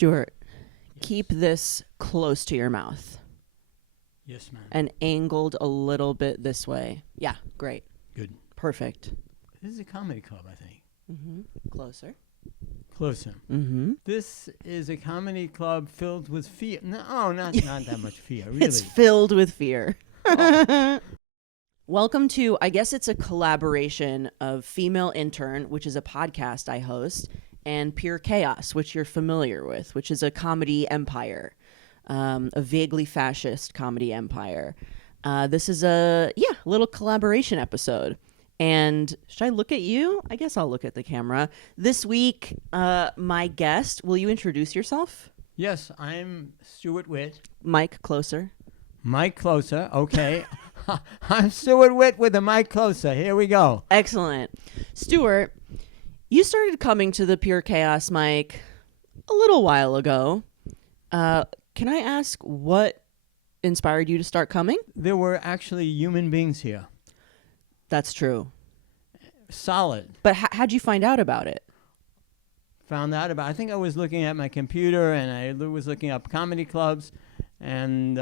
Stuart, keep this close to your mouth Yes, ma'am. and angled a little bit this way. Yeah, great. Good. Perfect. This is a comedy club, I think. Mm-hmm. Closer. Closer. Mm-hmm. This is a comedy club filled with fear. No, not that much fear, really. It's filled with fear. Oh. Welcome to, I guess it's a collaboration of Female Intern, which is a podcast I host, and Pure Chaos, which you're familiar with, which is a comedy empire, a vaguely fascist comedy empire. This is a little collaboration episode. And should I look at you? I guess I'll look at the camera. This week, my guest, will you introduce yourself? Yes, I'm Stuart Witt. Mic closer. Mic closer. Okay. I'm Stuart Witt with the mic closer. Here we go. Excellent. Stuart, you started coming to the Pure Chaos mic a little while ago. Can I ask what inspired you to start coming? There were actually human beings here. That's true. Solid. But how'd you find out about it? Found out about. I think I was looking at my computer and I was looking up comedy clubs, and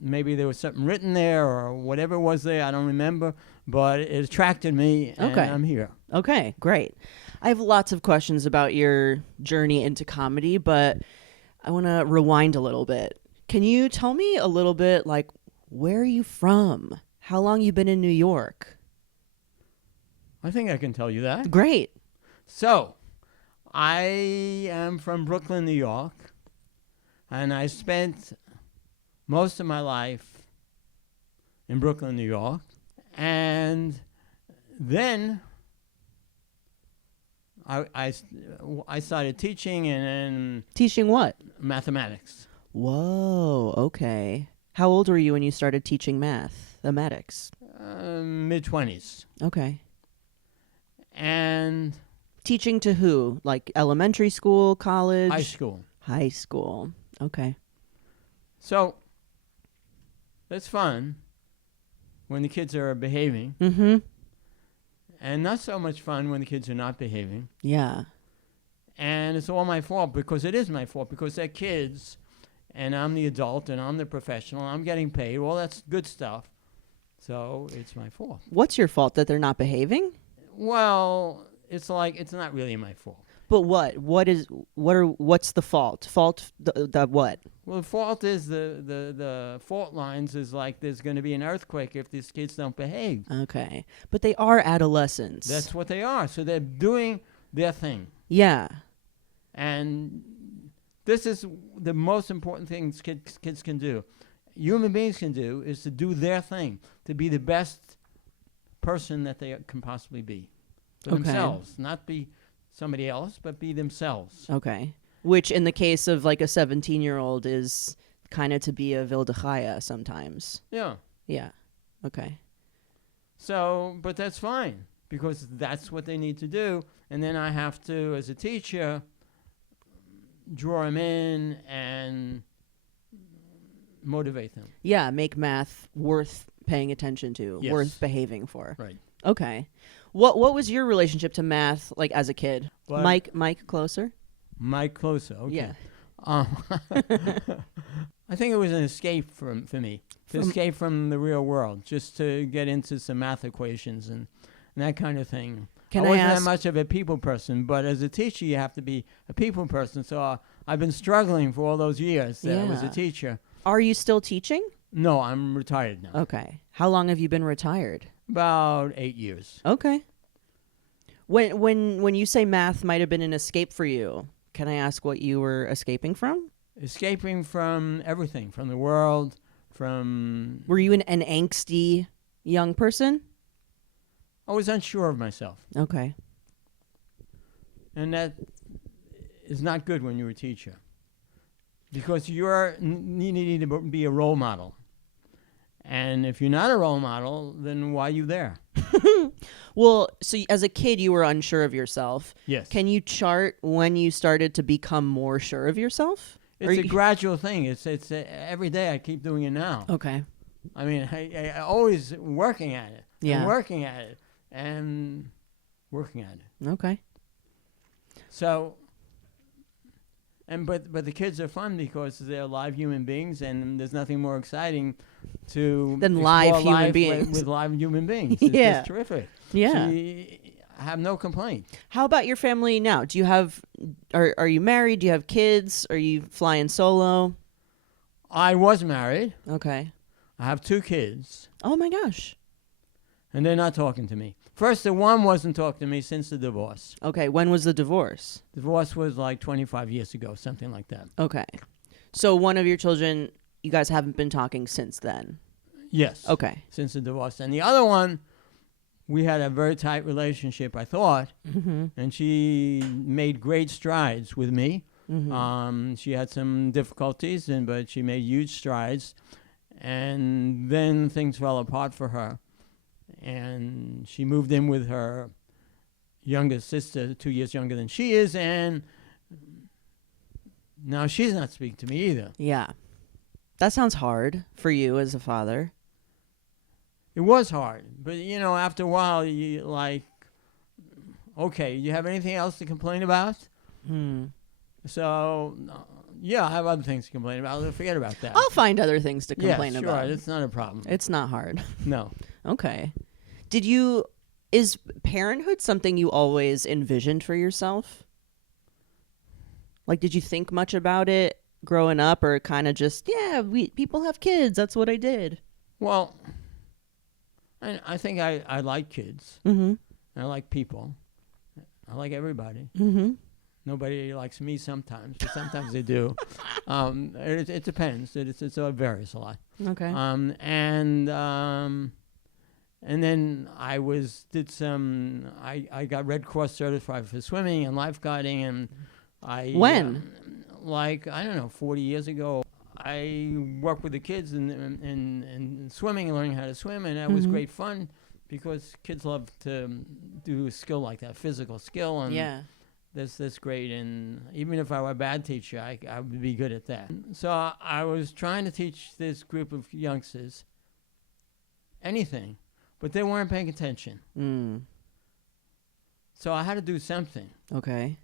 maybe there was something written there or whatever was there. I don't remember, but it attracted me, and Okay. I'm here. Okay, great. I have lots of questions about your journey into comedy, but I want to rewind a little bit. Can you tell me a little bit, like, where are you from? How long you been in New York? I think I can tell you that. Great. So, I am from Brooklyn, New York, and I spent most of my life in Brooklyn, New York, and then I started teaching and Teaching what? mathematics. Whoa, okay. How old were you when you started teaching mathematics? Mid-20s. Okay. And Teaching to who? Like elementary school, college? high school. High school. Okay. So, that's fun when the kids are behaving, Mm-hmm. and not so much fun when the kids are not behaving. Yeah. And it's all my fault, because it is my fault, because they're kids, and I'm the adult, and I'm the professional, and I'm getting paid. Well, that's good stuff. So it's my fault. What's your fault that they're not behaving? Well, it's not really my fault. But what? What's the fault? The what? Well, the fault is the fault lines is like there's going to be an earthquake if these kids don't behave. Okay. But they are adolescents. That's what they are. So they're doing their thing. Yeah. And this is the most important thing kids can do. Human beings can do is to do their thing, to be the best person that they can possibly be for Okay. themselves, not be somebody else, but be themselves. Okay. Which in the case of like a 17-year-old is kind of to be a Wilde Chaya sometimes. Yeah. Yeah. Okay. So, but that's fine, because that's what they need to do. And then I have to, as a teacher, draw them in and motivate them. Yeah, make math worth paying attention to, Yes. worth behaving for. Right. Okay. What was your relationship to math like as a kid? Well, Mike closer? Mike closer. Okay. Yeah. I think it was an escape for me, to escape from the real world, just to get into some math equations and that kind of thing. Can I I wasn't ask that much of a people person, but as a teacher, you have to be a people person. So I've been struggling for all those years that I was a Yeah. teacher. Are you still teaching? No, I'm retired now. Okay. How long have you been retired? About 8 years. Okay. When you say math might have been an escape for you, can I ask what you were escaping from? Escaping from everything, from the world, from... Were you an angsty young person? I was unsure of myself. Okay. And that is not good when you're a teacher, because you need to be a role model. And if you're not a role model, then why are you there? Well, so as a kid, you were unsure of yourself. Yes. Can you chart when you started to become more sure of yourself? It's a gradual thing. It's every day I keep doing it now. Okay. I mean, I always working at it. Yeah. And working at it. And working at it. Okay. So But the kids are fun because they're live human beings, and there's nothing more exciting to Than explore live human life beings. with live human beings. Yeah. It's terrific. Yeah. So I have no complaint. How about your family now? Do you have, are you married? Do you have kids? Are you flying solo? I was married. Okay. I have 2 kids, Oh my gosh. and they're not talking to me. First, the one wasn't talking to me since the divorce. Okay. When was the divorce? Divorce was like 25 years ago, something like that. Okay. So one of your children, you guys haven't been talking since then. Yes. Okay. Since the divorce. And the other one, we had a very tight relationship, I thought, Mm-hmm. and she made great strides with me. Mm-hmm. She had some difficulties, but she made huge strides. And then things fell apart for her. And she moved in with her younger sister, 2 years younger than she is, and now she's not speaking to me either. Yeah. That sounds hard for you as a father. It was hard, but after a while, you like, okay, you have anything else to complain about? So, yeah, I have other things to complain about. Forget about that. I'll find other things to complain yeah, sure, about. it's not a problem. It's not hard. No. Okay. Is parenthood something you always envisioned for yourself? Like, did you think much about it growing up, or kind of just, people have kids, that's what I did? Well, I think I like kids. Mm-hmm. I like people. I like everybody. Mm-hmm. Nobody likes me sometimes, but sometimes they do. It depends. It varies a lot. Okay. And then I got Red Cross certified for swimming and lifeguarding, and When? I don't know, 40 years ago, I worked with the kids in swimming and learning how to swim, and that was Mhm. great fun because kids love to do a skill like that, physical skill, and Yeah. that's great. And even if I were a bad teacher, I would be good at that. So I was trying to teach this group of youngsters anything, but they weren't paying attention. So I had to do something. Okay.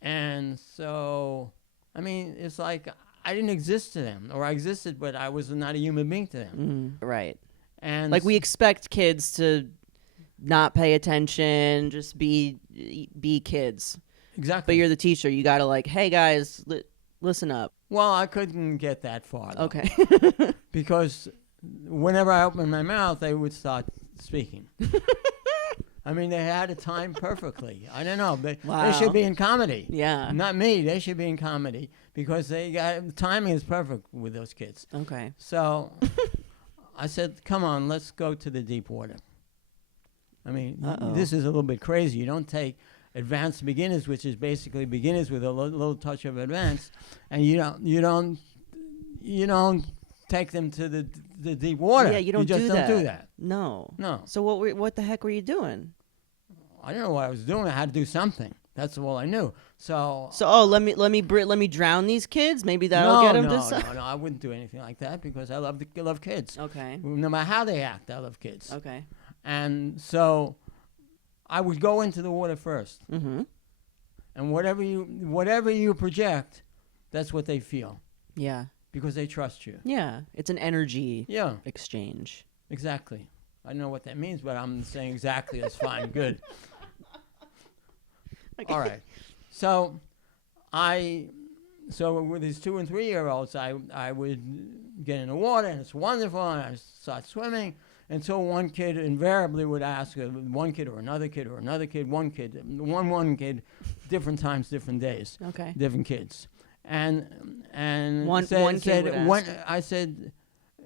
And so, it's like I didn't exist to them, or I existed, but I was not a human being to them. Right. And Like, we expect kids to not pay attention, just be kids. exactly. But you're the teacher. You got to, like, hey, guys, listen up. Well, I couldn't get that far, though, Okay. because whenever I opened my mouth, they would start speaking. They had it timed perfectly. I don't know. They should be in comedy. Yeah. Not me. They should be in comedy because the timing is perfect with those kids. Okay. So I said, come on, let's go to the deep water. This is a little bit crazy. You don't take advanced beginners, which is basically beginners with a little touch of advanced, and you don't take them to the deep water. Yeah, you don't just do don't that. do that. No. No. So what the heck were you doing? I don't know what I was doing. I had to do something. That's all I knew. So let me drown these kids. Maybe that'll get them to. No, I wouldn't do anything like that because I love kids. Okay. No matter how they act, I love kids. Okay. And so I would go into the water first. Mm-hmm. And whatever you project, that's what they feel Yeah. because they trust you. Yeah. It's an energy Yeah, exchange. exactly. I don't know what that means, but I'm saying exactly. That's fine. Good. Okay. All right. So with these 2 and 3 year olds, I would get in the water and it's wonderful, and I start swimming until one kid invariably would ask, one kid or another kid or another kid, one kid, different times, different days, Okay. different kids, and One kid would ask. I said,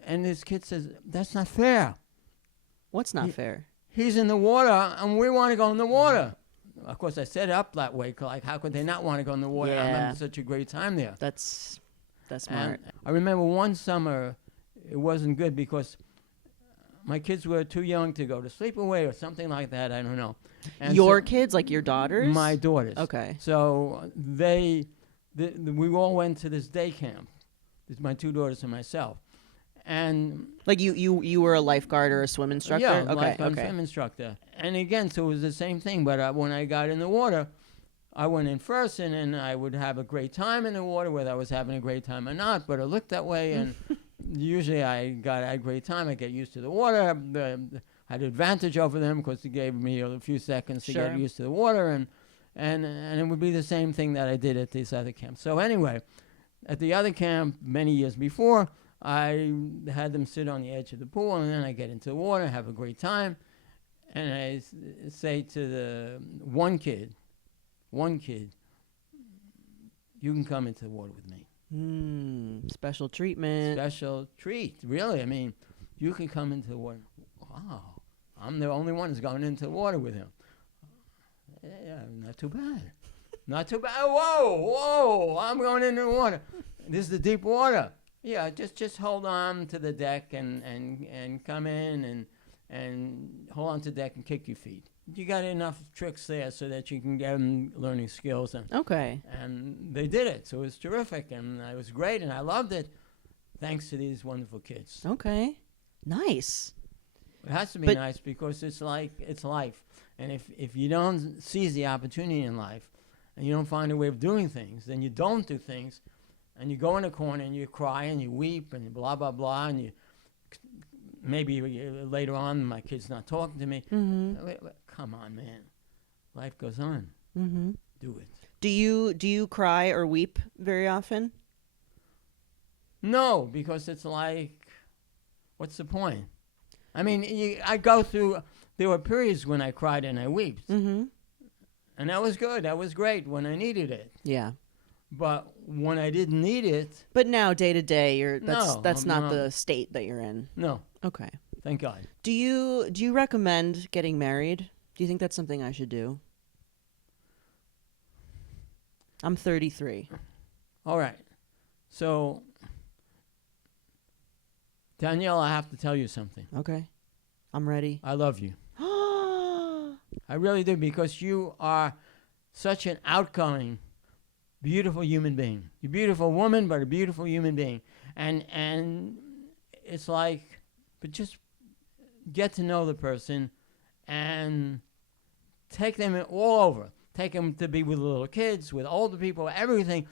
and this kid says, that's not fair. What's not fair? He's in the water and we want to go in the water. Of course, I set it up that way. Like, how could they not want to go in the water? I'm Yeah. having such a great time there. That's And smart. I remember one summer, it wasn't good because my kids were too young to go to sleepaway or something like that. I don't know. And Your so- kids, like your daughters? My daughters. Okay. So we all went to this day camp. It's my 2 daughters and myself. And Like you were a lifeguard or a swim instructor? yeah, Okay. lifeguard Okay. swim instructor. And again, so it was the same thing. But when I got in the water, I went in first, and then I would have a great time in the water, whether I was having a great time or not. But it looked that way, and usually I had a great time. I get used to the water. I had advantage over them because it gave me a few seconds to Sure. get used to the water, and it would be the same thing that I did at this other camp. So anyway, at the other camp many years before, I had them sit on the edge of the pool, and then I get into the water, have a great time, and I say to the one kid, you can come into the water with me. Special treatment. Special treat, really. I mean, you can come into the water. Wow, I'm the only one who's going into the water with him. Yeah, not too bad. Not too bad. Whoa, I'm going into the water. This is the deep water. Yeah, just hold on to the deck and come in and hold on to the deck and kick your feet. You got enough tricks there so that you can get them learning skills. Okay. And they did it, so it was terrific, and it was great, and I loved it, thanks to these wonderful kids. Okay. Nice. It has to be But- nice because it's life. And if you don't seize the opportunity in life and you don't find a way of doing things, then you don't do things, and you go in a corner and you cry and you weep and blah, blah, blah, and you maybe later on my kid's not talking to me. Wait, come on, man. Life goes on. Do it. Do you cry or weep very often? No, because it's like, what's the point? I mean, I go through, there were periods when I cried and I wept. And that was good. That was great when I needed it. Yeah. But when I didn't need it, But now day to day, that's No, not no. the state that you're in. no, Okay. thank God. Do you recommend getting married? Do you think that's something I should do? I'm 33. All right. So, Danielle, I have to tell you something. Okay. I'm ready. I love you. I really do, because you are such an outgoing, beautiful human being. You're a beautiful woman, but a beautiful human being. And it's like, but just get to know the person and take them all over. Take them to be with little kids, with older people, everything,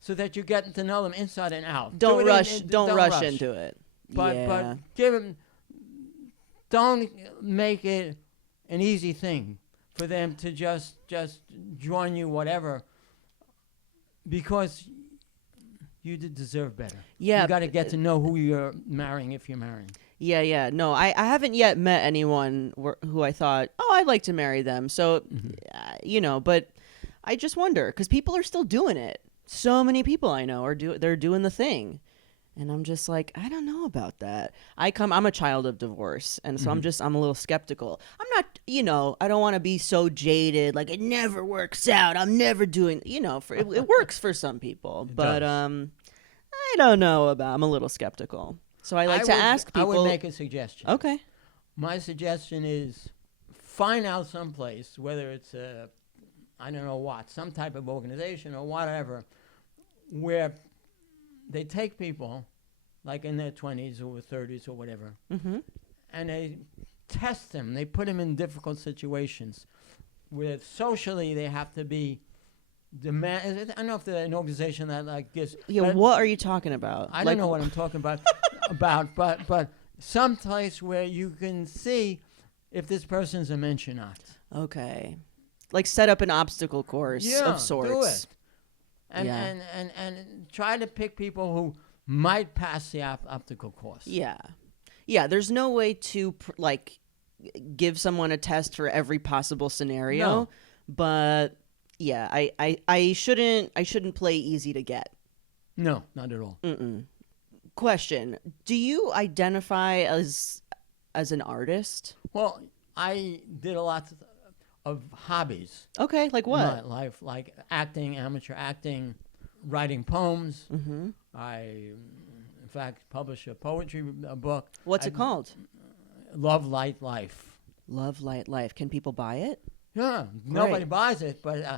so that you're getting to know them inside and out. Don't Do it rush. in- Don't rush into it. But yeah. but give them. Don't make it an easy thing for them to just join you, whatever, because you deserve better. Yeah, You got to get to know who you're marrying if you're marrying. Yeah. No, I haven't yet met anyone who I thought, oh, I'd like to marry them. So, but I just wonder, because people are still doing it. So many people I know they're doing the thing. And I'm just like, I don't know about that. I'm a child of divorce. And so I'm a little skeptical. I'm not, I don't want to be so jaded. Like, it never works out. I'm never doing, it works for some people. But does. I don't know I'm a little skeptical. So I like to ask people. I would make a suggestion. Okay. My suggestion is find out someplace, whether it's I don't know what, some type of organization or whatever, where they take people, like in their 20s or 30s or whatever, and they test them. They put them in difficult situations where socially they have to be I don't know if they're an organization that like gives. Yeah, what are you talking about? I don't know what I'm talking about, but someplace where you can see if this person's a mensch or not. Okay. Like set up an obstacle course of sorts. Do it. And try to pick people who might pass the obstacle course. Yeah. Yeah, there's no way to give someone a test for every possible scenario, No. but yeah, I shouldn't play easy to get. No, not at all. Question: do you identify as an artist? Well, I did a lot of hobbies. Okay, like what? In my life, like acting, amateur acting, writing poems. I, in fact, published a poetry book. What's it called? Love, Light, Life. Love, Light, Life. Can people buy it? Yeah, nobody buys it, but Okay,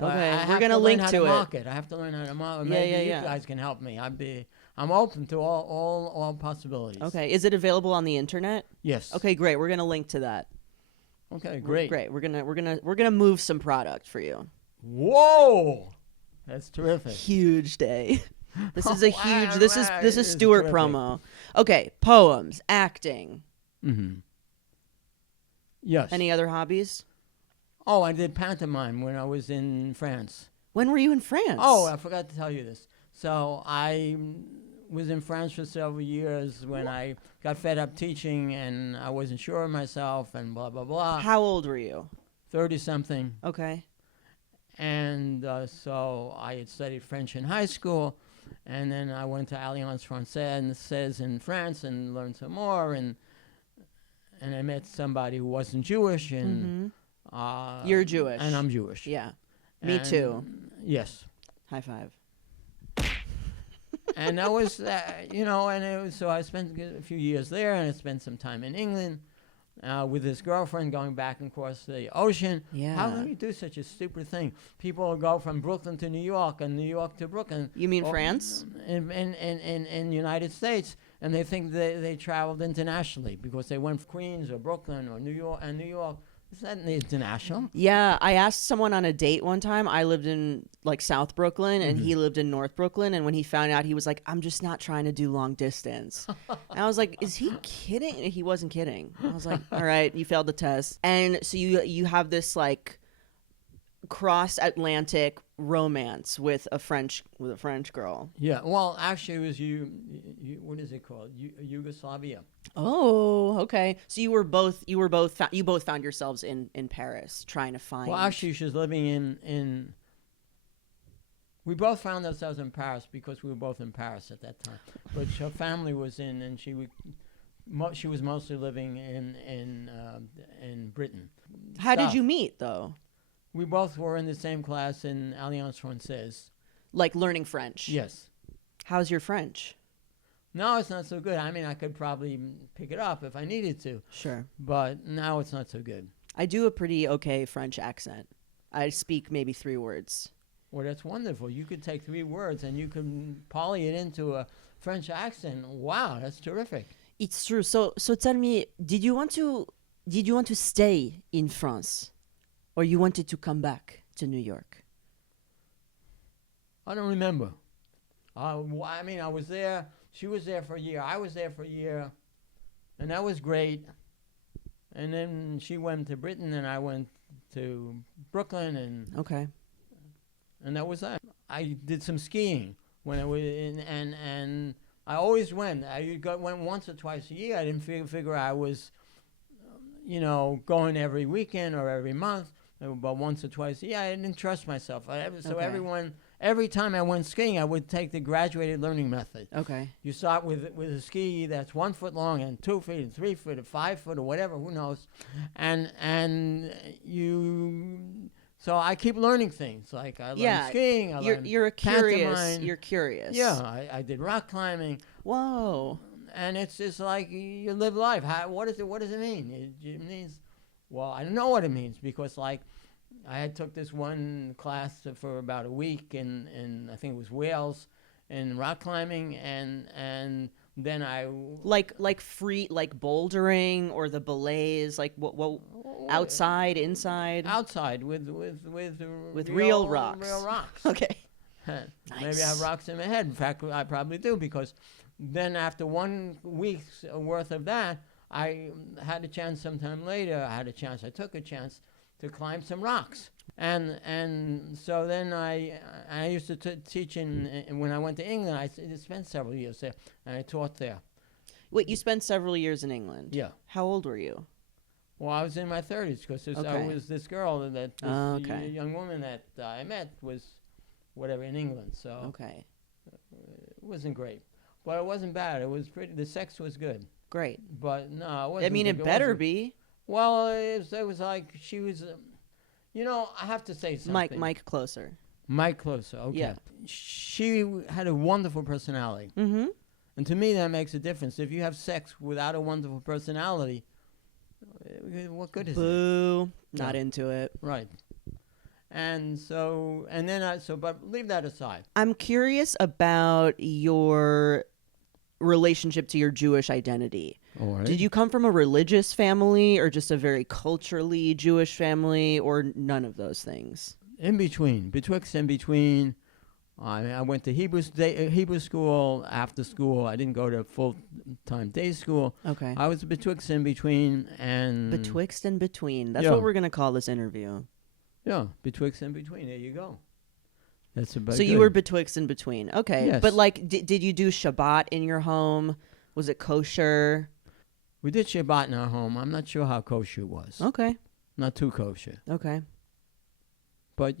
I we're have gonna to link learn how to to it. market. I have to learn how to market. Maybe yeah. you guys can help me. I'm open to all possibilities. Okay, is it available on the internet? Yes. Okay, great. We're gonna link to that. Okay, great. Great. We're gonna move some product for you. Whoa, that's terrific. Huge day. This is a huge. Wow, This it's is Stuart terrific. promo. Okay, poems, acting. Mm-hmm. Yes. Any other hobbies? Oh, I did pantomime when I was in France. When were you in France? Oh, I forgot to tell you this. So I was in France for several years when I got fed up teaching and I wasn't sure of myself and blah, blah, blah. How old were you? 30-something. Okay. And so I had studied French in high school. And then I went to Alliance Française in France and learned some more. And I met somebody who wasn't Jewish. And You're Jewish. And I'm Jewish. Yeah. Me And- too. Yes. High five. And that was, and it was, so I spent a few years there, and I spent some time in England with this girlfriend going back and across the ocean. Yeah. How can you do such a stupid thing? People go from Brooklyn to New York and New York to Brooklyn. You mean France? In the United States, and they think they traveled internationally because they went from Queens or Brooklyn or New York, and New York. Is that international? Yeah, I asked someone on a date one time. I lived in like South Brooklyn and he lived in North Brooklyn. And when he found out, he was like, I'm just not trying to do long distance. And I was like, is he kidding? He wasn't kidding. I was like, all right, you failed the test. And so you have this like cross-Atlantic romance with a French girl. Yeah. Well, actually, it was you. What is it called? Yugoslavia. Oh, okay. So you both found yourselves in Paris trying to find. Well, actually, she was living in. We both found ourselves in Paris because we were both in Paris at that time. But her family was and she was mostly living in Britain. How did you meet though? We both were in the same class in Alliance Française. Like learning French. Yes. How's your French? No, it's not so good. I mean, I could probably pick it up if I needed to, Sure. but now it's not so good. I do a pretty okay French accent. I speak maybe 3 words. Well, that's wonderful. You could take 3 words and you can poly it into a French accent. Wow, that's terrific. It's true. So tell me, did you want to stay in France, or you wanted to come back to New York? I don't remember. I mean, I was there. She was there for a year. I was there for a year, and that was great. And then she went to Britain, and I went to Brooklyn, Okay. and that was that. I did some skiing when I was in, and I always went. Went once or twice a year. I didn't figure I was, going every weekend or every month, but once or twice a year. I didn't trust myself. Okay. Every time I went skiing, I would take the graduated learning method. Okay. You start with a ski that's 1 foot long and 2 feet and 3 foot or 5 foot or whatever, who knows, and you. So I keep learning things. Like I learned skiing. I learned you're curious. pantomime. You're curious. Yeah, I did rock climbing. Whoa. And it's just like you live life. What does it mean? It means, well, I don't know what it means because like I had took this one class for about a week in I think it was Wales in rock climbing and then I Like free, like bouldering or the belays, like what outside, inside? outside with real rocks. Real rocks. Okay. Maybe I have rocks in my head. In fact, I probably do because then after 1 week's worth of that, I had a chance sometime later. I took a chance to climb some rocks. And so then I used to teach when I went to England. I spent several years there, and I taught there. Wait, you spent several years in England. Yeah. How old were you? Well, I was in my 30s because I Okay. was this girl this Okay. young woman that I met was whatever in England. So Okay. it wasn't great, but it wasn't bad. It was pretty. The sex was good, Great. but no, it wasn't. I mean, it better wasn't- be. Well, it was like she was. I have to say something. Mike closer. Mike closer. Okay. Yeah. She had a wonderful personality, Mm-hmm. and to me that makes a difference. If you have sex without a wonderful personality, what good is it? Boo. Not Yeah. into it. Right. But leave that aside. I'm curious about your relationship to your Jewish identity. All right. Did you come from a religious family or just a very culturally Jewish family or none of those things? in between, betwixt and between. I went to Hebrew school after school. I didn't go to full-time day school. Okay. I was betwixt and between, and Betwixt and between. That's Yeah. what we're going to call this interview. yeah, betwixt and between. There you go. That's about. So you were betwixt and between. Okay. Yes. But like, did you do Shabbat in your home? Was it kosher? We did Shabbat in our home. I'm not sure how kosher it was. Okay. Not too kosher. Okay. But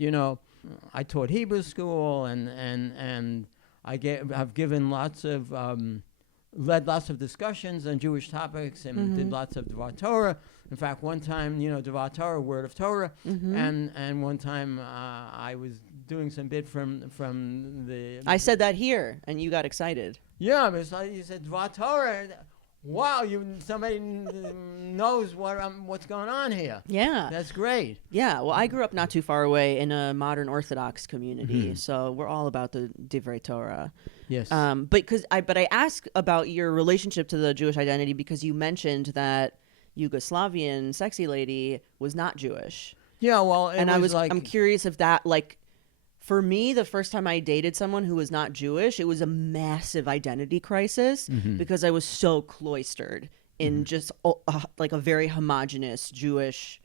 I taught Hebrew school, and I've given led lots of discussions on Jewish topics, and did lots of Dvar Torah. In fact, one time, Dvar Torah, word of Torah, and one time I was doing some bit from the. I said that here, and you got excited. Yeah, but it's like you said Dvar Torah. Wow, somebody knows what's going on here. Yeah. That's great. Yeah. Well, I grew up not too far away in a modern Orthodox community, so we're all about the Divrei Torah. Yes. But I ask about your relationship to the Jewish identity because you mentioned that Yugoslavian sexy lady was not Jewish. Yeah, well, I'm curious if that, like, for me, the first time I dated someone who was not Jewish, it was a massive identity crisis because I was so cloistered in just like a very homogenous Jewish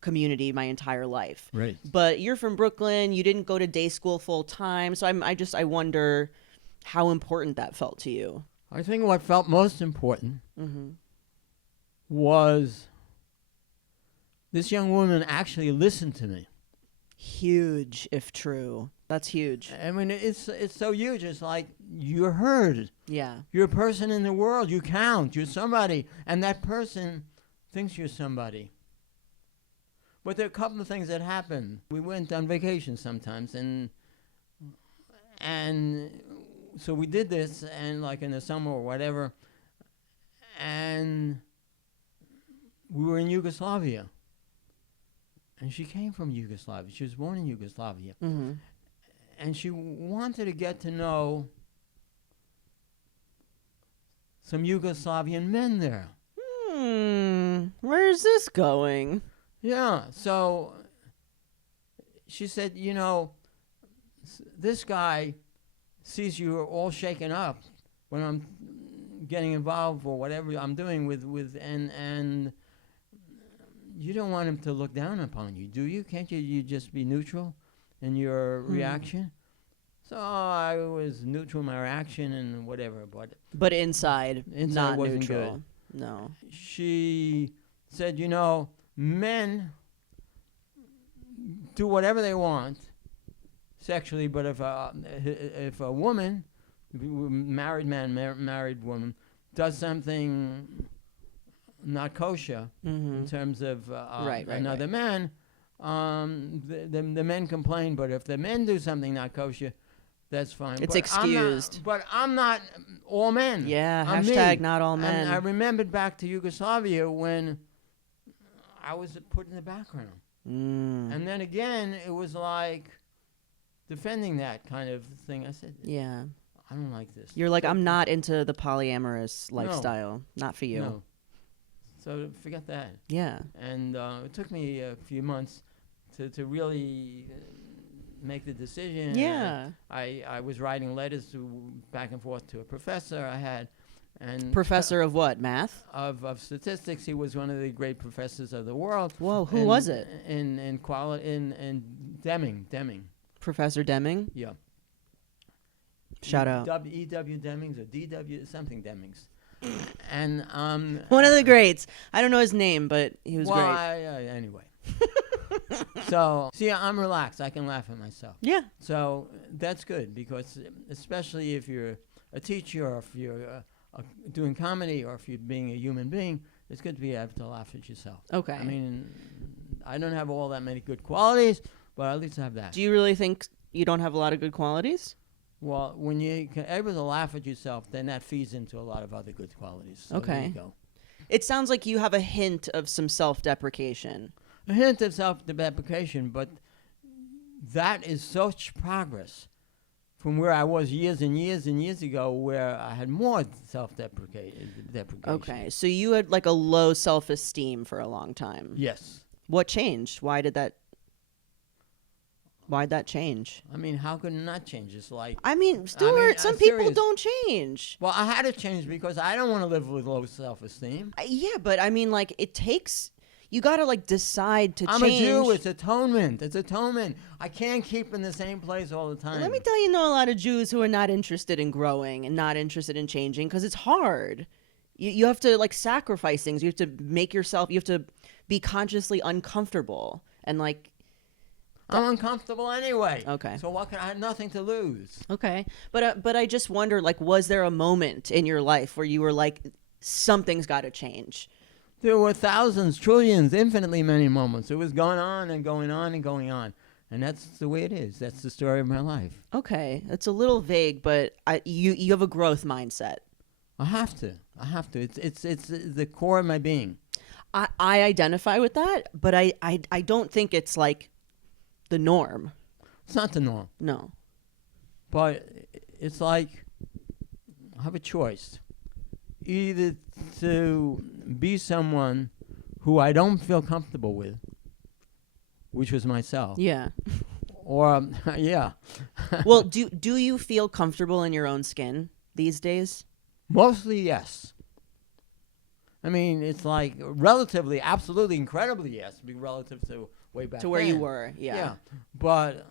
community my entire life. Right. But you're from Brooklyn. You didn't go to day school full time. So I wonder how important that felt to you. I think what felt most important was this young woman actually listened to me. Huge, if true. That's huge. I mean, it's so huge. It's like you're heard. Yeah. You're a person in the world. You count. You're somebody. And that person thinks you're somebody. But there are a couple of things that happen. We went on vacation sometimes, and so we did this, and like in the summer or whatever, and we were in Yugoslavia. And she came from Yugoslavia. She was born in Yugoslavia. And she wanted to get to know some Yugoslavian men there. Where's this going? Yeah. So she said, this guy sees you all shaken up when I'm getting involved or whatever I'm doing with and you don't want him to look down upon you, do you? Can't you just be neutral in your reaction? So I was neutral in my reaction and whatever, but inside not wasn't neutral. good. No. She said, men do whatever they want sexually, but if a woman, married man, married woman, does something not kosher in terms of another man, the men complain. But if the men do something not kosher, that's fine. It's excused. I'm not all men. Yeah, I'm hashtag me. not all men. And I remembered back to Yugoslavia when I was put in the background. And then again, it was like defending that kind of thing. I said, yeah, I don't like this. You're like, I'm not into the polyamorous lifestyle. Not for you. No. So forget that. Yeah. And it took me a few months to really make the decision. Yeah. I was writing letters back and forth to a professor I had. And professor of what? Math? Of statistics. He was one of the great professors of the world. Whoa, who was it? In Deming. Professor Deming? Yeah. Shout out. E.W. Demings or D.W. something Demings. And one of the greats. I don't know his name, but he was great. Anyway. So, see, I'm relaxed. I can laugh at myself. Yeah. So that's good because especially if you're a teacher or if you're doing comedy or if you're being a human being, it's good to be able to laugh at yourself. Okay. I mean, I don't have all that many good qualities, but at least I have that. Do you really think you don't have a lot of good qualities? Well, when you're able to laugh at yourself, then that feeds into a lot of other good qualities. So okay. There you go. It sounds like you have a hint of some self-deprecation. A hint of self-deprecation, but that is such progress from where I was years and years and years ago where I had more self-deprecation. Okay, so you had like a low self-esteem for a long time. Yes. What changed? Why did that? Why'd that change? I mean, how could it not change? It's like, I mean, Stuart, some people serious. don't change. Well, I had to change because I don't want to live with low self-esteem. Yeah, but I mean, like, it takes. You gotta like decide to I'm change. a Jew. It's atonement. It's atonement. I can't keep in the same place all the time. Let me tell you, know a lot of Jews who are not interested in growing and not interested in changing because it's hard. You have to like sacrifice things. You have to make yourself. You have to be consciously uncomfortable and like. I'm uncomfortable anyway. Okay. So what can I have nothing to lose? Okay, but I just wonder, like, was there a moment in your life where you were like, something's got to change? There were thousands, trillions, infinitely many moments. It was going on and going on and going on. And that's the way it is. That's the story of my life. Okay, it's a little vague, but you have a growth mindset. I have to. It's the core of my being. I identify with that, but I don't think it's like the norm. It's not the norm. No. But it's like I have a choice. Either to be someone who I don't feel comfortable with, which was myself. Yeah. Or, yeah. Well, do you feel comfortable in your own skin these days? Mostly, yes. I mean, it's like relatively, absolutely, incredibly yes, relative to way back to where then. you were, yeah. Yeah. But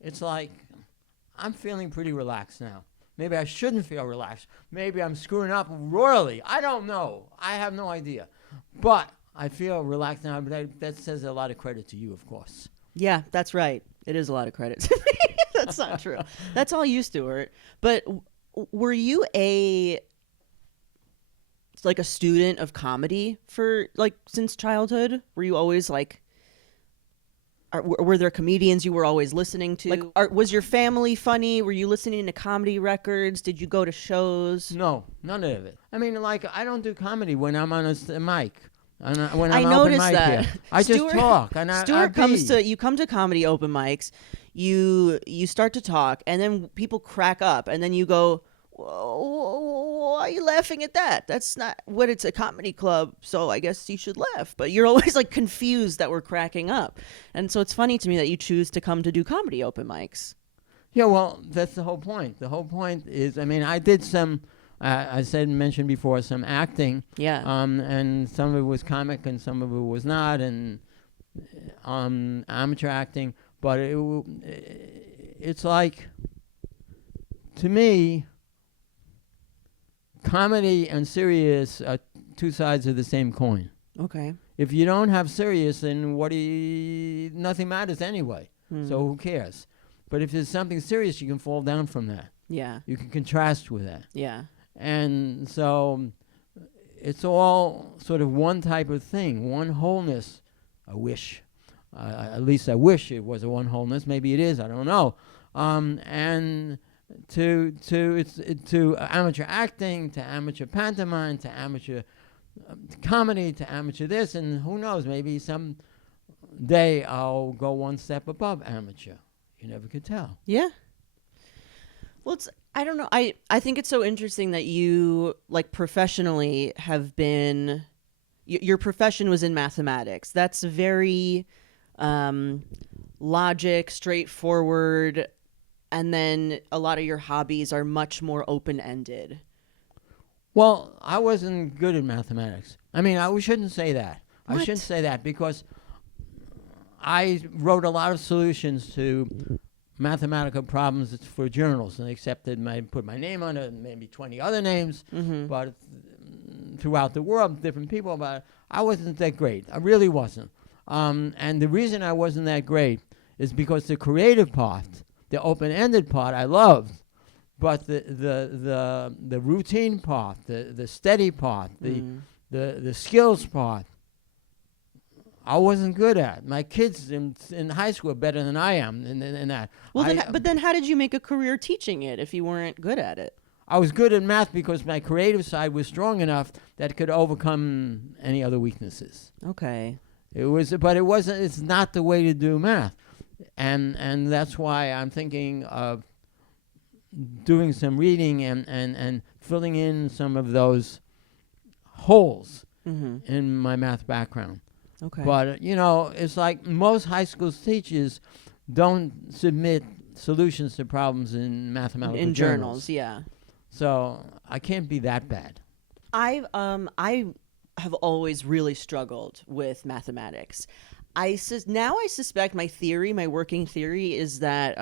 it's like I'm feeling pretty relaxed now. Maybe I shouldn't feel relaxed. Maybe I'm screwing up royally. I don't know. I have no idea. But I feel relaxed now, but that says a lot of credit to you, of course. Yeah, that's right. It is a lot of credit to me. That's not true. That's all you, Stuart. But were you like a student of comedy for like since childhood? Were you always like were there comedians you were always listening to? Like, was your family funny? Were you listening to comedy records? Did you go to shows? No, none of it. I mean, like, I don't do comedy when I'm on a mic. When I I'm noticed open mic that. here. I just talk. And Stuart you come to comedy open mics, you start to talk, and then people crack up, and then you go, why are you laughing at that? That's not what it's a comedy club, so I guess you should laugh. But you're always like confused that we're cracking up. And so it's funny to me that you choose to come to do comedy open mics. Yeah, well, that's the whole point. The whole point is, I mean, I did some, mentioned before, some acting. Yeah. And some of it was comic and some of it was not, and amateur acting. But it's like, to me, comedy and serious are two sides of the same coin. Okay. If you don't have serious, then nothing matters anyway. So who cares? But if there's something serious, you can fall down from that. Yeah. You can contrast with that. Yeah. And so it's all sort of one type of thing, one wholeness, I wish. At least I wish it was a one wholeness. Maybe it is, I don't know. And to amateur acting, to amateur pantomime, to amateur comedy, to amateur this, and who knows, maybe some day I'll go one step above amateur. You never could tell. Yeah. Well, I don't know. I think it's so interesting that you, like, professionally have been, your profession was in mathematics. That's very logic, straightforward, and then a lot of your hobbies are much more open-ended. Well, I wasn't good at mathematics. I mean, we shouldn't say that. What? I shouldn't say that because I wrote a lot of solutions to mathematical problems for journals, and put my name on it and maybe 20 other names, but throughout the world, different people. But I wasn't that great. I really wasn't. And the reason I wasn't that great is because the creative part, the open-ended part, I loved, but the routine part, the steady part, the skills part, I wasn't good at. My kids in high school are better than I am in that. Well, but then how did you make a career teaching it if you weren't good at it? I was good at math because my creative side was strong enough that it could overcome any other weaknesses. Okay. It's not the way to do math. And that's why I'm thinking of doing some reading and filling in some of those holes in my math background. Okay. But, it's like most high school teachers, don't submit solutions to problems in mathematical In journals, yeah. So I can't be that bad. I have always really struggled with mathematics. Now I suspect my working theory is that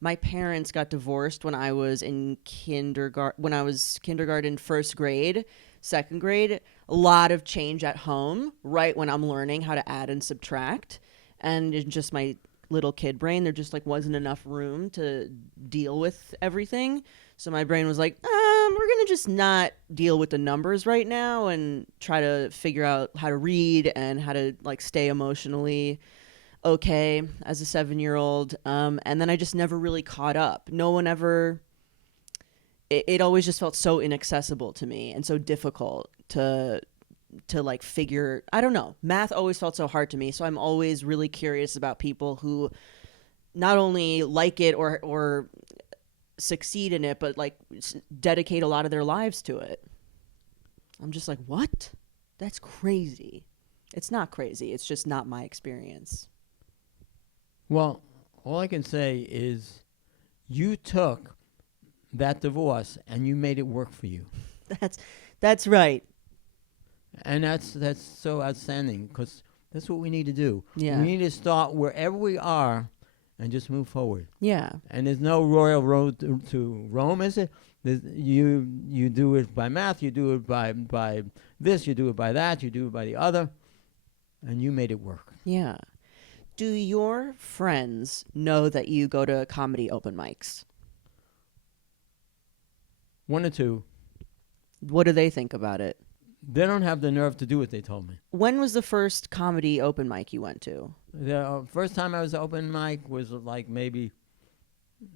my parents got divorced when I was in kindergarten, first grade, second grade. A lot of change at home, right when I'm learning how to add and subtract, and in just my little kid brain, there just like wasn't enough room to deal with everything. So my brain was like, we're going to just not deal with the numbers right now and try to figure out how to read and how to like stay emotionally okay as a 7-year-old. And then I just never really caught up. No one ever, it always just felt so inaccessible to me and so difficult to like figure, I don't know. Math always felt so hard to me. So I'm always really curious about people who not only like it or succeed in it, but like dedicate a lot of their lives to it. I'm just like, what? That's crazy. It's not crazy. It's just not my experience. Well, all I can say is you took that divorce and you made it work for you. That's right. And that's so outstanding because that's what we need to do. Yeah. We need to start wherever we are and just move forward. Yeah. And there's no royal road to Rome, is it? You do it by math, you do it by this, you do it by that, you do it by the other, and you made it work. Yeah. Do your friends know that you go to comedy open mics? 1 or 2. What do they think about it? They don't have the nerve to do what they told me. When was the first comedy open mic you went to? The first time I was open mic was like maybe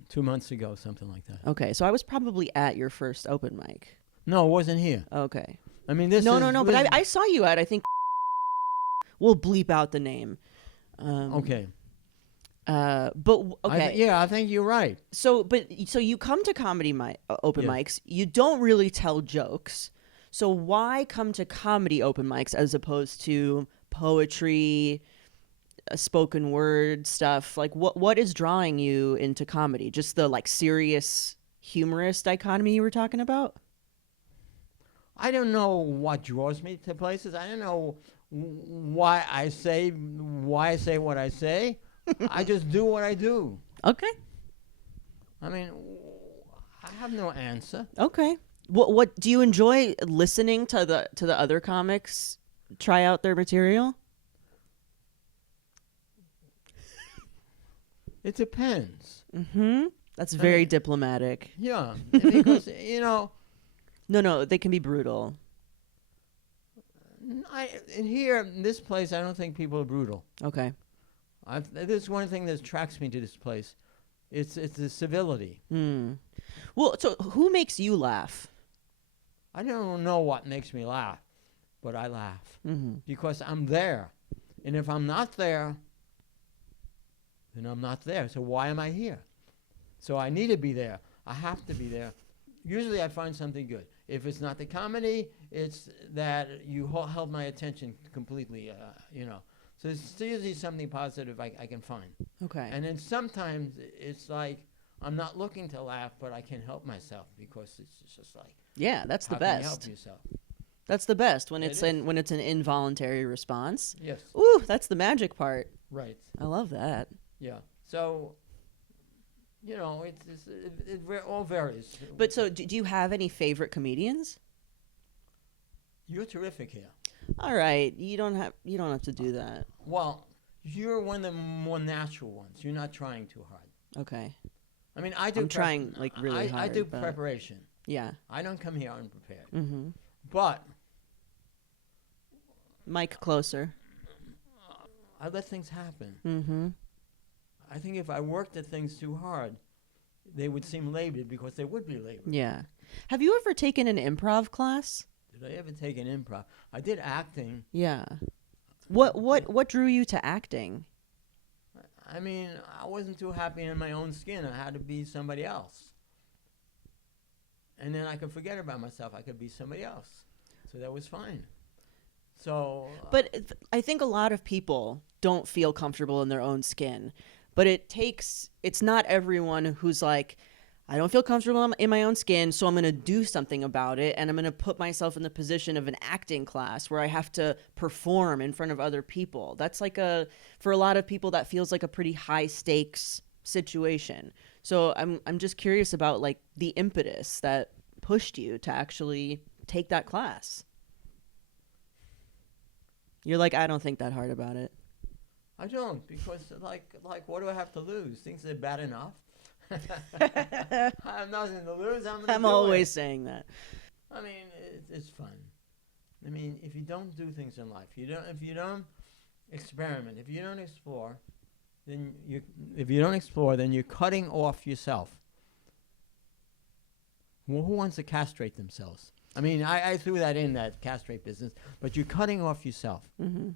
2 months ago, something like that. Okay, so I was probably at your first open mic. No, it wasn't here. Okay. I mean, this No, is... but I saw you at, I think, we'll bleep out the name. Okay. But, okay. I think you're right. So you come to comedy open mics, you don't really tell jokes. So why come to comedy open mics as opposed to poetry, spoken word stuff? Like what is drawing you into comedy? Just the like serious humorous dichotomy you were talking about? I don't know what draws me to places. I don't know why I say what I say. I just do what I do. Okay. I mean, I have no answer. Okay. What do you enjoy listening to the other comics try out their material? It depends. Mm-hmm. That's very diplomatic. Yeah, because No, they can be brutal. In this place, I don't think people are brutal. Okay. This is one thing that attracts me to this place. It's the civility. Well, so who makes you laugh? I don't know what makes me laugh, but I laugh because I'm there. And if I'm not there, then I'm not there. So why am I here? So I need to be there. I have to be there. Usually I find something good. If it's not the comedy, it's that you held my attention completely, So it's usually something positive I can find. Okay. And then sometimes it's like I'm not looking to laugh, but I can't help myself because it's just like... Yeah, that's the best. How can you help yourself? That's the best when it's an involuntary response. Yes. Ooh, that's the magic part. Right. I love that. Yeah. So, it all varies. But so, do you have any favorite comedians? You're terrific here. All right, you don't have to do that. Well, you're one of the more natural ones. You're not trying too hard. Okay. I mean, I'm trying like really hard. I do preparation. Yeah. I don't come here unprepared. Mm-hmm. But mic closer. I let things happen. Mm-hmm. I think if I worked at things too hard, they would seem labored because they would be labored. Yeah. Have you ever taken an improv class? Did I ever take an improv? I did acting. Yeah. What drew you to acting? I mean, I wasn't too happy in my own skin. I had to be somebody else. And then I could forget about myself. I could be somebody else. So that was fine. So. But I think a lot of people don't feel comfortable in their own skin. But it's not everyone who's like, I don't feel comfortable in my own skin, so I'm going to do something about it. And I'm going to put myself in the position of an acting class where I have to perform in front of other people. That's like for a lot of people, that feels like a pretty high stakes situation. So I'm just curious about like the impetus that pushed you to actually take that class. You're like, I don't think that hard about it. I don't, because like what do I have to lose? Things are bad enough. I have nothing to lose. I'm always saying that. I mean, it's fun. I mean, if you don't do things in life, if you don't experiment, if you don't explore, then you're cutting off yourself. Well, who wants to castrate themselves? I mean, I threw that in, that castrate business, but you're cutting off yourself. Mm-hmm.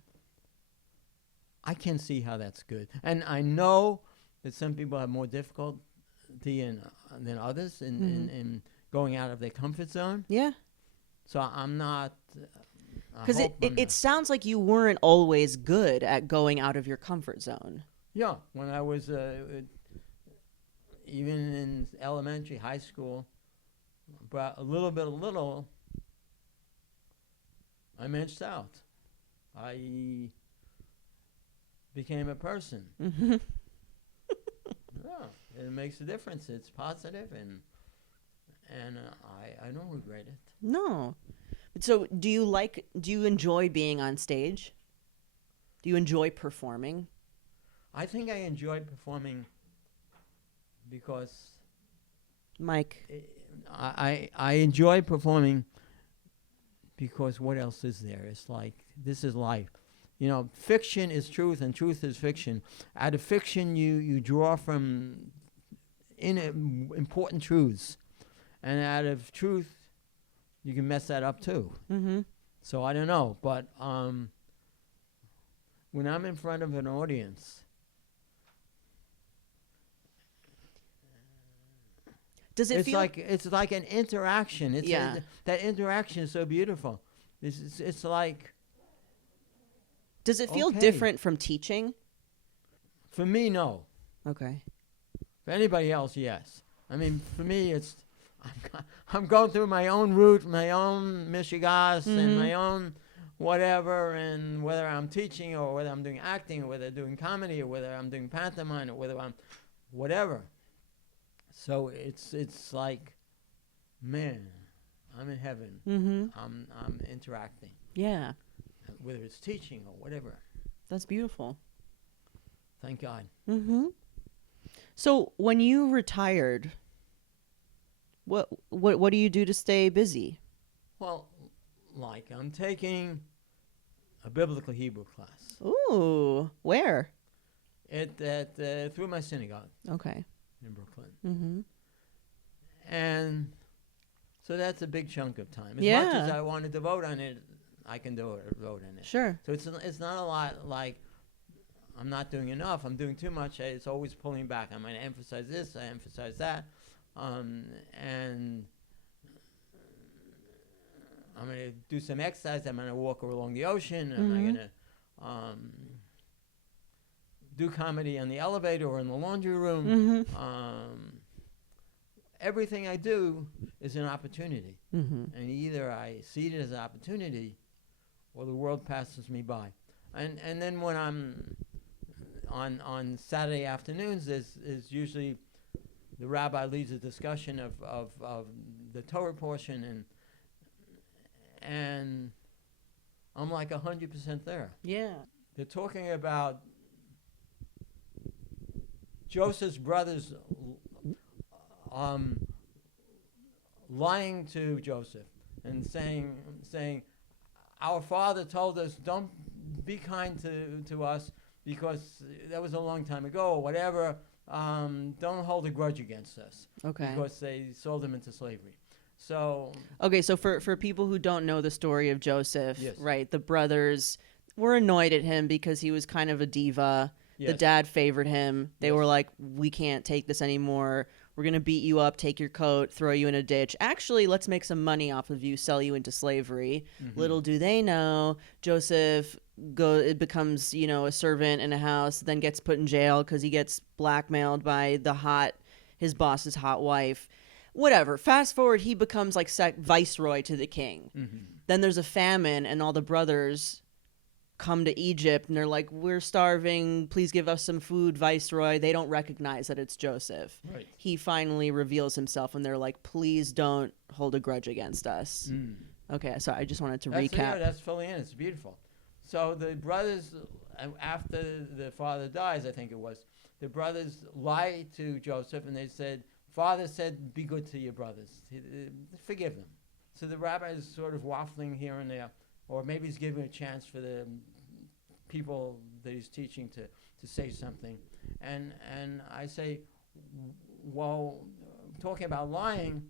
I can see how that's good. And I know that some people have more difficulty than others in going out of their comfort zone. Yeah. So I'm not... Because it sounds like you weren't always good at going out of your comfort zone. Yeah. When I was even in elementary, high school, but a little, I mensed out. I became a person. Mm-hmm. Yeah, it makes a difference. It's positive, and I don't regret it. No. So do you enjoy being on stage? Do you enjoy performing? I think I enjoyed performing because Mike. I enjoy performing because what else is there? It's like, this is life. You know, fiction is truth and truth is fiction. Out of fiction, you draw from important truths. And out of truth, you can mess that up too. Mm-hmm. So I don't know. But when I'm in front of an audience, does it feel it's like an interaction. That interaction is so beautiful. It's like... Does it feel okay. different from teaching? For me, no. Okay. For anybody else, yes. I mean, for me, I'm going through my own route, my own mishigas, and my own whatever, and whether I'm teaching or whether I'm doing acting or whether I'm doing comedy or whether I'm doing pantomime or whether I'm whatever. So it's like, man, I'm in heaven. Mm-hmm. I'm interacting. Yeah. Whether it's teaching or whatever. That's beautiful. Thank God. Mm-hmm. So when you retired, what do you do to stay busy? Well, like I'm taking a biblical Hebrew class. Ooh, where? Through my synagogue. Okay. In Brooklyn. Mm-hmm. And so that's a big chunk of time. As Yeah. much as I want to devote on it, I can devote on it. Sure. So it's not a lot like I'm not doing enough. I'm doing too much. It's always pulling back. I'm going to emphasize this. I emphasize that. And I'm going to do some exercise. I'm going to walk along the ocean. I'm going to do comedy in the elevator or in the laundry room. Everything I do is an opportunity. And either I see it as an opportunity or the world passes me by. And then when I'm on Saturday afternoons, is usually the rabbi leads a discussion of the Torah portion, and I'm like 100% there. Yeah. They're talking about Joseph's brothers lying to Joseph and saying, our father told us, don't be kind to us because that was a long time ago or whatever. Don't hold a grudge against us. Okay. Because they sold him into slavery. So... Okay, so for people who don't know the story of Joseph, yes. Right, the brothers were annoyed at him because he was kind of a diva. Yes. The dad favored him. They Yes. were like, we can't take this anymore. We're going to beat you up, take your coat, throw you in a ditch. Actually, let's make some money off of you, sell you into slavery. Little do they know, Joseph becomes, a servant in a house, then gets put in jail because he gets blackmailed by his boss's hot wife. Whatever. Fast forward, he becomes like viceroy to the king. Then there's a famine, and all the brothers come to Egypt, and they're like, we're starving. Please give us some food, viceroy. They don't recognize that it's Joseph. Right. He finally reveals himself, and they're like, please don't hold a grudge against us. Okay, so I just wanted to recap. Yeah, that's fully in. It's beautiful. So the brothers, after the father dies, I think it was, the brothers lie to Joseph, and they said, Father said, be good to your brothers. Forgive them. So the rabbi is sort of waffling here and there, or maybe he's giving a chance for the people that he's teaching to say something. And I say, well, talking about lying,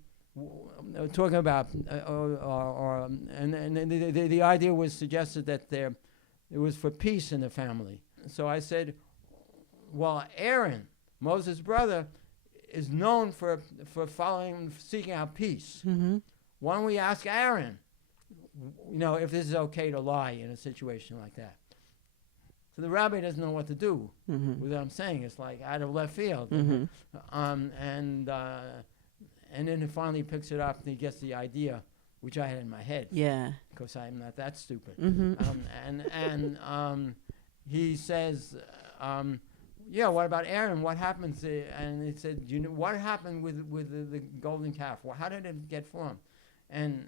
talking about, and the idea was suggested that it was for peace in the family. So I said, well, Aaron, Moses' brother, is known for seeking out peace. Why don't we ask Aaron, if this is okay to lie in a situation like that? So the rabbi doesn't know what to do with what I'm saying. It's like out of left field. And then he finally picks it up and he gets the idea, which I had in my head. Yeah. Because I'm not that stupid. He says, yeah, what about Aaron? What happens? And he said, what happened with the golden calf? Well, how did it get formed? And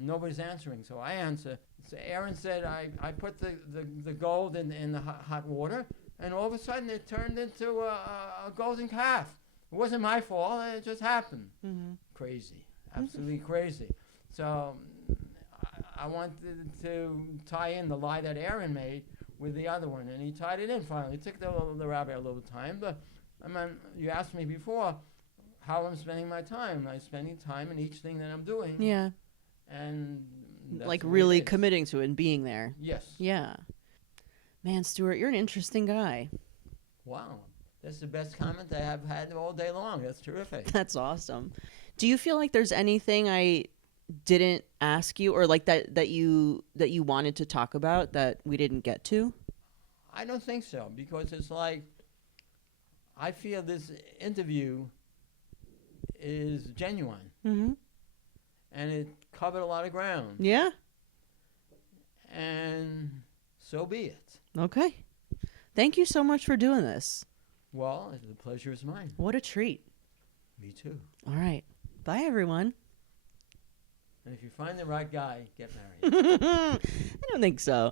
nobody's answering. So I answer. So Aaron said, I put the gold in the hot water, and all of a sudden it turned into a golden calf. It wasn't my fault. It just happened. Crazy. Absolutely crazy. So I wanted to tie in the lie that Aaron made with the other one, and he tied it in finally. It took the rabbi a little time, but you asked me before how I'm spending my time. I'm spending time in each thing that I'm doing. Yeah. And that's like the way really it is. committing to it and being there. Yes. Yeah. Man, Stuart, you're an interesting guy. Wow. That's the best comment I have had all day long. That's terrific. That's awesome. Do you feel like there's anything I didn't ask you, or like that you wanted to talk about that we didn't get to? I don't think so, because it's like I feel this interview is genuine, and it covered a lot of ground. Yeah. And so be it. Okay. Thank you so much for doing this. Well, the pleasure is mine. What a treat. Me too. All right. Bye, everyone. And if you find the right guy, get married. I don't think so.